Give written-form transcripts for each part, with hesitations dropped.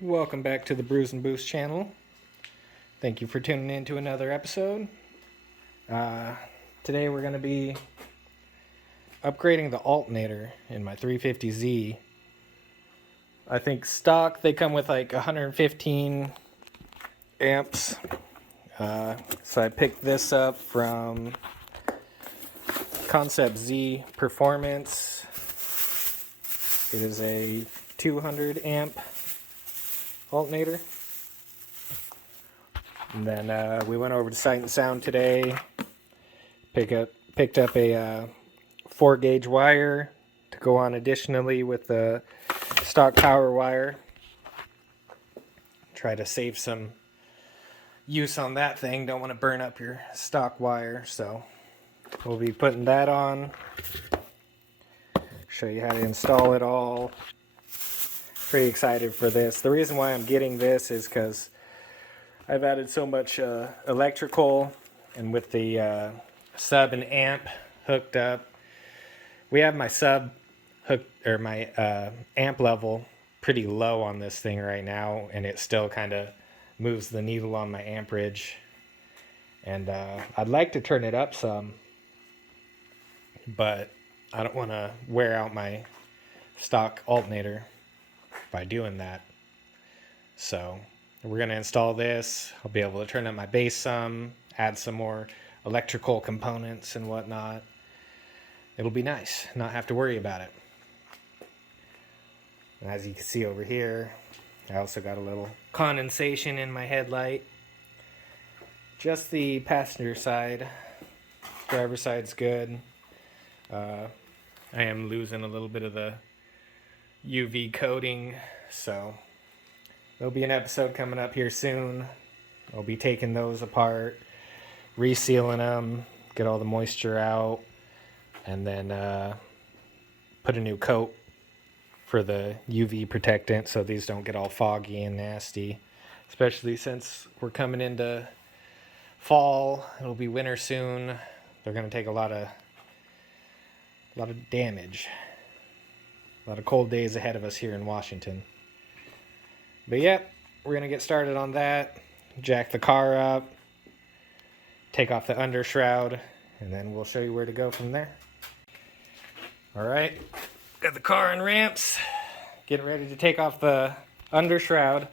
Welcome back to the Brews&Boost channel. Thank you for tuning in to another episode. Today we're going to be upgrading the alternator in my 350Z. I think stock they come with like 115 amps. So I picked this up from Concept Z Performance. It is a 200 amp alternator. And then we went over to Sight and Sound today. Picked up a 4-gauge wire to go on additionally with the stock power wire. Try to save some use on that thing. Don't want to burn up your stock wire, so we'll be putting that on. Show you how to install it all. Pretty excited for this. The reason why I'm getting this is because I've added so much electrical, and with the sub and amp hooked up, we have my sub hooked, or my amp level pretty low on this thing right now, and it still kind of moves the needle on my amperage. And I'd like to turn it up some, but I don't want to wear out my stock alternator by doing that. So we're going to install this. I'll be able to turn up my bass some, add some more electrical components and whatnot. It'll be nice, not have to worry about it. And as you can see over here, I also got a little condensation in my headlight. Just the passenger side. Driver side's good. I am losing a little bit of the UV coating, so there'll be an episode coming up here soon. I'll be taking those apart, resealing them, get all the moisture out, and then put a new coat for the UV protectant so these don't get all foggy and nasty, especially since we're coming into fall. It'll be winter soon. They're going to take a lot of damage. A lot of cold days ahead of us here in Washington. But yeah, we're going to get started on that. Jack the car up. Take off the undershroud. And then we'll show you where to go from there. Alright. Got the car in ramps. Getting ready to take off the undershroud.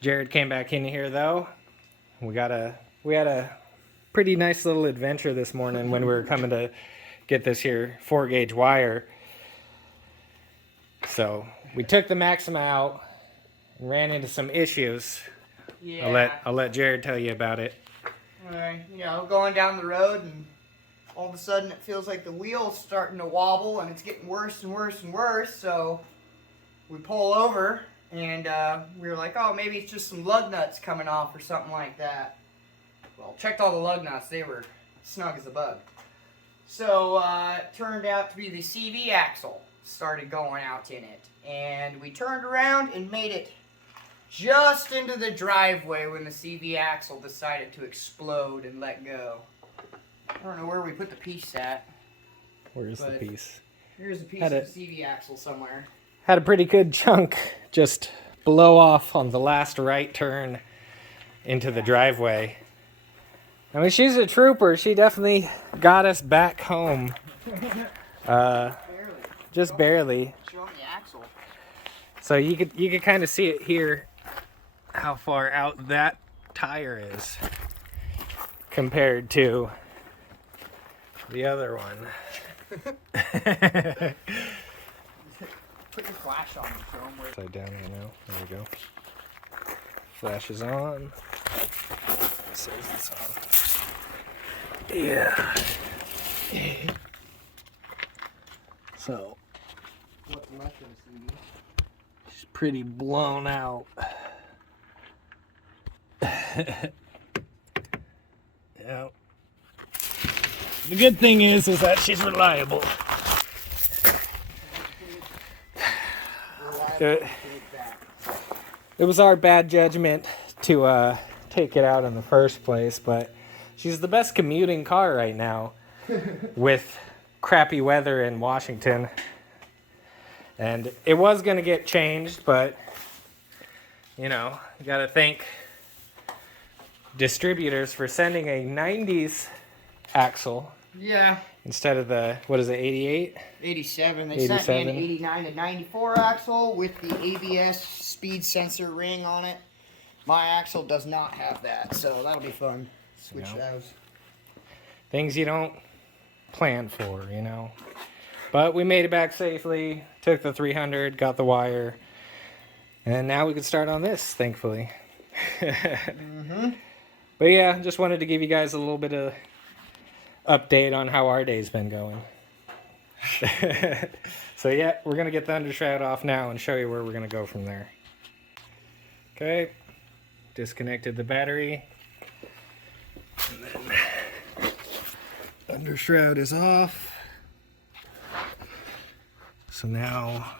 Jared came back in here though. We had a pretty nice little adventure this morning when we were coming to get this here 4-gauge wire. So we took the Maxima out and ran into some issues. Yeah. I'll let Jared tell you about it. Going down the road, and all of a sudden it feels like the wheel's starting to wobble, and it's getting worse and worse and worse. So we pull over, and we were like, oh, maybe it's just some lug nuts coming off or something like that. Well, checked all the lug nuts. They were snug as a bug. So it turned out to be the CV axle started going out in it. And we turned around and made it just into the driveway when the CV axle decided to explode and let go. I don't know where we put the piece at. Where's the piece? Here's a piece of the CV axle somewhere. Had a pretty good chunk just blow off on the last right turn into the driveway. I mean, she's a trooper. She definitely got us back home. Barely. Just barely. Show them the axle. So you could kind of see it here, how far out that tire is compared to the other one. Put your flash on and show them where. Upside down right now. There we go. Flash is on. It says it's on. Yeah. So What's left of the CV? she's pretty blown out. Yeah. The good thing is that she's reliable. It was our bad judgment to take it out in the first place, but she's the best commuting car right now with crappy weather in Washington. And it was going to get changed, but, you know, you got to thank distributors for sending a 90s axle. Yeah. Instead of the, what is it, 88? 87. They sent me an 89 to 94 axle with the ABS speed sensor ring on it. My axle does not have that, so that'll be fun. Switch those. Things you don't plan for, you know. But we made it back safely, took the 300, got the wire, and now we can start on this, thankfully. But yeah, just wanted to give you guys a little bit of update on how our day's been going. So yeah, we're going to get the undershroud off now and show you where we're going to go from there. Okay, disconnected the battery. And then undershroud is off. So now,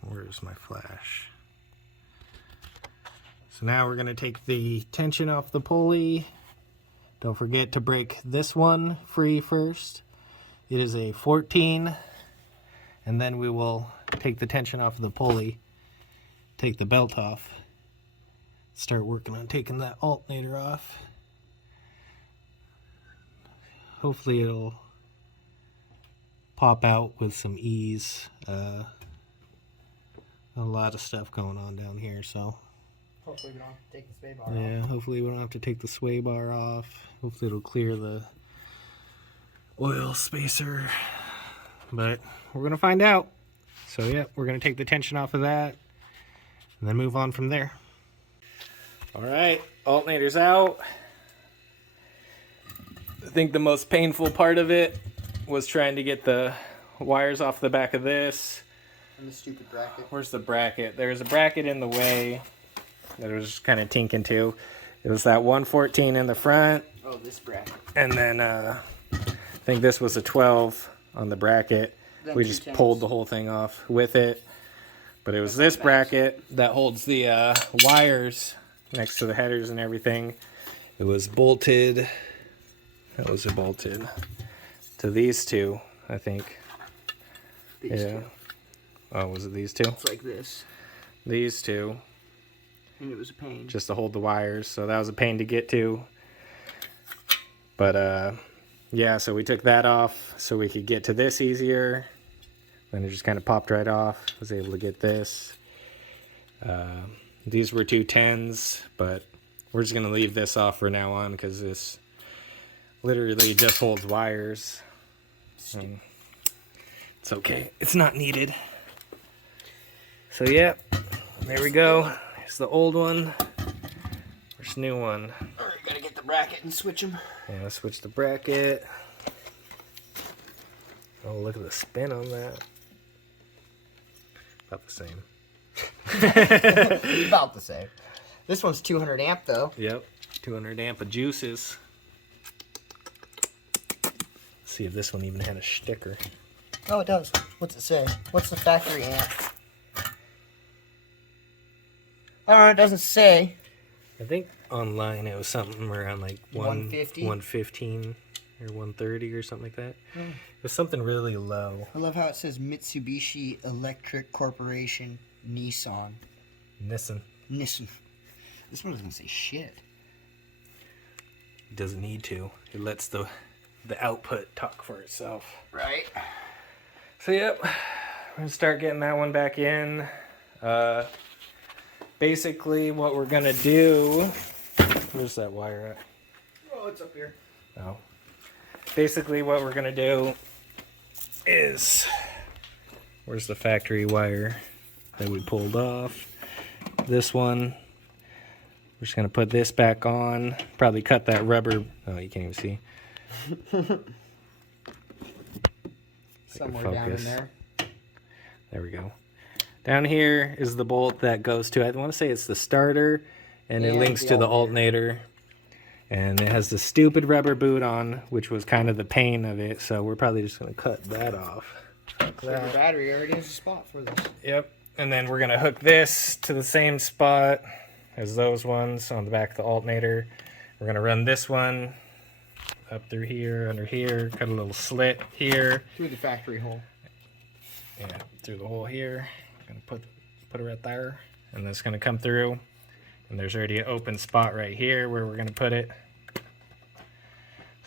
where's my flash? So now we're going to take the tension off the pulley. Don't forget to break this one free first. It is a 14, and then we will take the tension off of the pulley, take the belt off, start working on taking that alternator off. Hopefully it'll pop out with some ease. A lot of stuff going on down here, so Hopefully we don't have to take the sway bar off. yeah, hopefully we don't have to take the sway bar off. Hopefully it'll clear the oil spacer, but we're gonna find out. So yeah, we're gonna take the tension off of that and then move on from there. All right, alternator's out. I think the most painful part of it was trying to get the wires off the back of this. And the stupid bracket. Where's the bracket? There's a bracket in the way that I was just kind of tinking to. It was that 114 in the front. Oh, this bracket. And then I think this was a 12 on the bracket. Then We just 210s. pulled the whole thing off with it. But it was this bracket that holds the wires next to the headers and everything. It was bolted. How was it bolted? To these two, I think. These Yeah. two. Oh, was it these two? It's like this. These two. And it was a pain. Just to hold the wires, so that was a pain to get to. But yeah, so we took that off so we could get to this easier. Then it just kind of popped right off. Was able to get this. These were 210s, but we're just gonna leave this off for now on because this literally just holds wires. And it's okay, it's not needed. So yeah, there we go. Here's the old one. Where's the new one? Alright, gotta get the bracket and switch them. Yeah, let's switch the bracket. Oh, look at the spin on that. About the same. About the same. This one's 200 amp though. Yep, 200 amp of juices. Let's see if this one even had a sticker. Oh, it does. What's it say? What's the factory amp? Oh, it doesn't say. I think online it was something around like 150? 115 or 130 or something like that. It was something really low. I love how it says Mitsubishi Electric Corporation, Nissan. Nissan. Nissan. This one doesn't say shit. It doesn't need to. It lets the output talk for itself. Right. So yep, we're gonna start getting that one back in. Basically what we're gonna do, where's that wire at? Oh, it's up here. Oh. Basically what we're gonna do is, where's the factory wire that we pulled off? This one. We're just gonna put this back on. Probably cut that rubber. Oh, you can't even see. Somewhere down in there. There we go. Down here is the bolt that goes to, I want to say it's the starter, and it And links the to the alternator. alternator. And it has the stupid rubber boot on, which was kind of the pain of it. So we're probably just gonna cut that off. Like The that. battery already has a spot for this. Yep. And then we're gonna hook this to the same spot as those ones on the back of the alternator. We're going to run this one up through here, under here, cut a little slit here. Through the factory hole. Yeah, through the hole here. I'm going to put it right there. And then it's going to come through. And there's already an open spot right here where we're going to put it.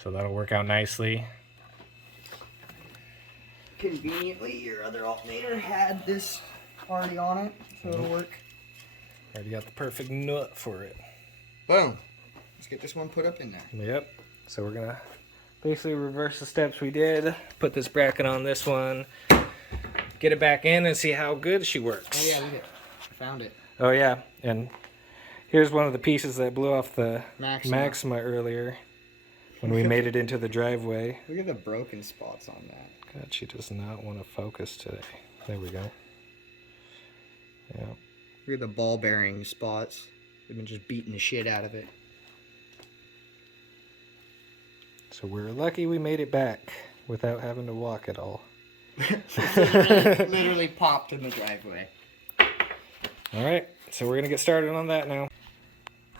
So that'll work out nicely. Conveniently, your other alternator had this already on it, so it'll work. Already got the perfect nut for it. Boom. Let's get this one put up in there. Yep. So we're going to basically reverse the steps we did. Put this bracket on this one. Get it back in and see how good she works. Oh yeah, look at it. I found it. Oh yeah, and here's one of the pieces that blew off the Maxima earlier when we made it into the driveway. Look at the broken spots on that. God, she does not want to focus today. There we go. Yeah. Look at the ball bearing spots. They've been just beating the shit out of it. So we're lucky we made it back without having to walk at all. literally popped in the driveway. All right, so we're gonna get started on that now.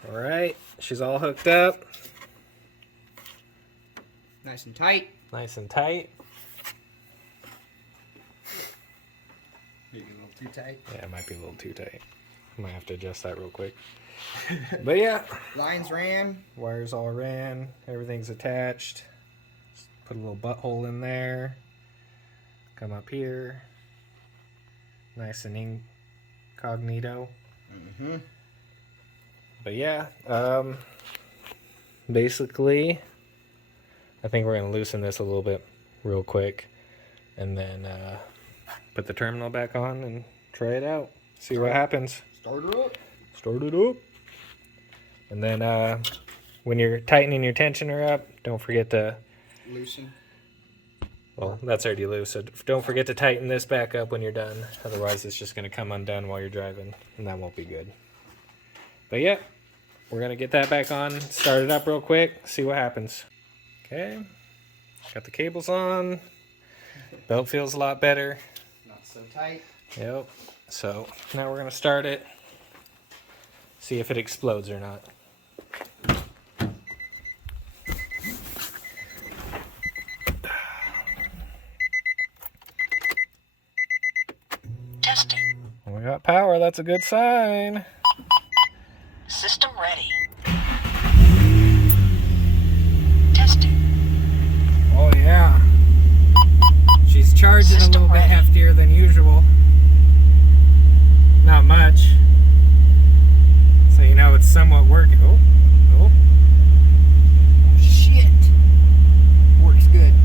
All right, she's all hooked up. Nice and tight. Nice and tight. Maybe a little too tight. Yeah, it might be a little too tight. I might have to adjust that real quick. But yeah. Lines ran. Wires all ran. Everything's attached. Just put a little butthole in there. Come up here. Nice and incognito. Mm-hmm. But yeah, basically, I think we're going to loosen this a little bit real quick. And then put the terminal back on and try it out. See what happens. Start it up. Start it up. And then when you're tightening your tensioner up, don't forget to loosen. Well, that's already loose, so don't forget to tighten this back up when you're done. Otherwise, it's just going to come undone while you're driving, and that won't be good. But yeah, we're going to get that back on, start it up real quick, see what happens. Okay, got the cables on. Belt feels a lot better. Not so tight. Yep. So now we're going to start it, see if it explodes or not. We got power, that's a good sign. System ready. Testing. Oh yeah. She's charging System a little bit ready. heftier than usual. Not much. So you know it's somewhat working. Oh. Shit. Works good.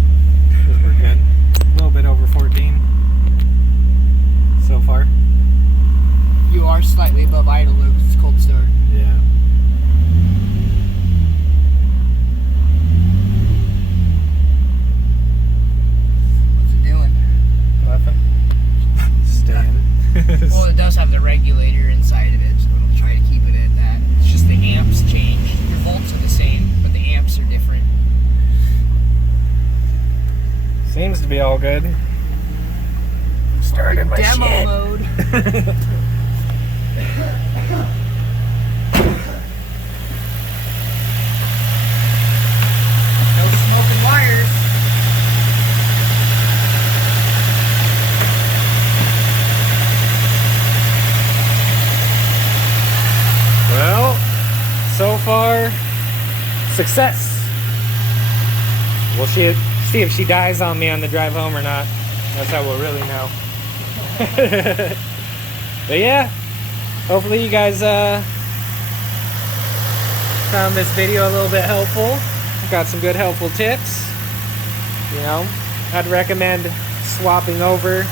We're good. A little bit over 14 so far. You are slightly above idle though because it's cold start. Yeah. What's it doing? Nothing. Staying. Well, it does have the regulator inside of it, so it'll try to keep it at that. It's just the amps change. Your volts are the same, but the amps are different. Seems to be all good. Started my Demo shit. mode. No smoking wires. Well, so far, success. We'll see if she dies on me on the drive home or not. That's how we'll really know. But yeah, hopefully you guys found this video a little bit helpful. Got some good helpful tips. You know, I'd recommend swapping over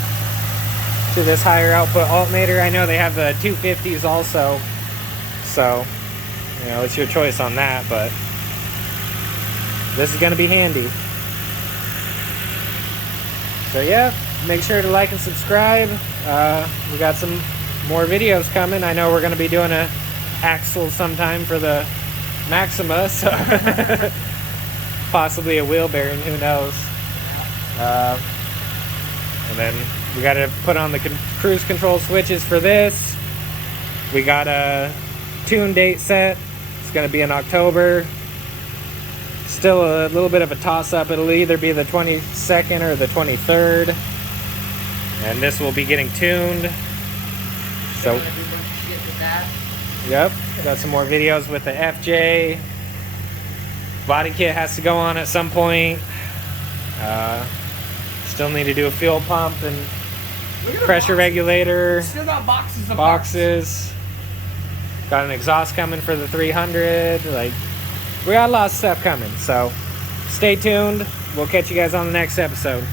to this higher output alternator. I know they have the 250s also, so you know it's your choice on that, but this is going to be handy. So yeah, make sure to like and subscribe. We got some more videos coming. I know we're going to be doing a axle sometime for the Maxima, so possibly a wheel bearing, who knows. And then we got to put on the cruise control switches for this. We got to tune date set. It's going to be in October. Still a little bit of a toss-up. It'll either be the 22nd or the 23rd. And this will be getting tuned. So, yep, got some more videos with the FJ. Body kit has to go on at some point. Still need to do a fuel pump and pressure regulator. Still got boxes of boxes. Got an exhaust coming for the 300. Like, we got a lot of stuff coming. So, stay tuned. We'll catch you guys on the next episode.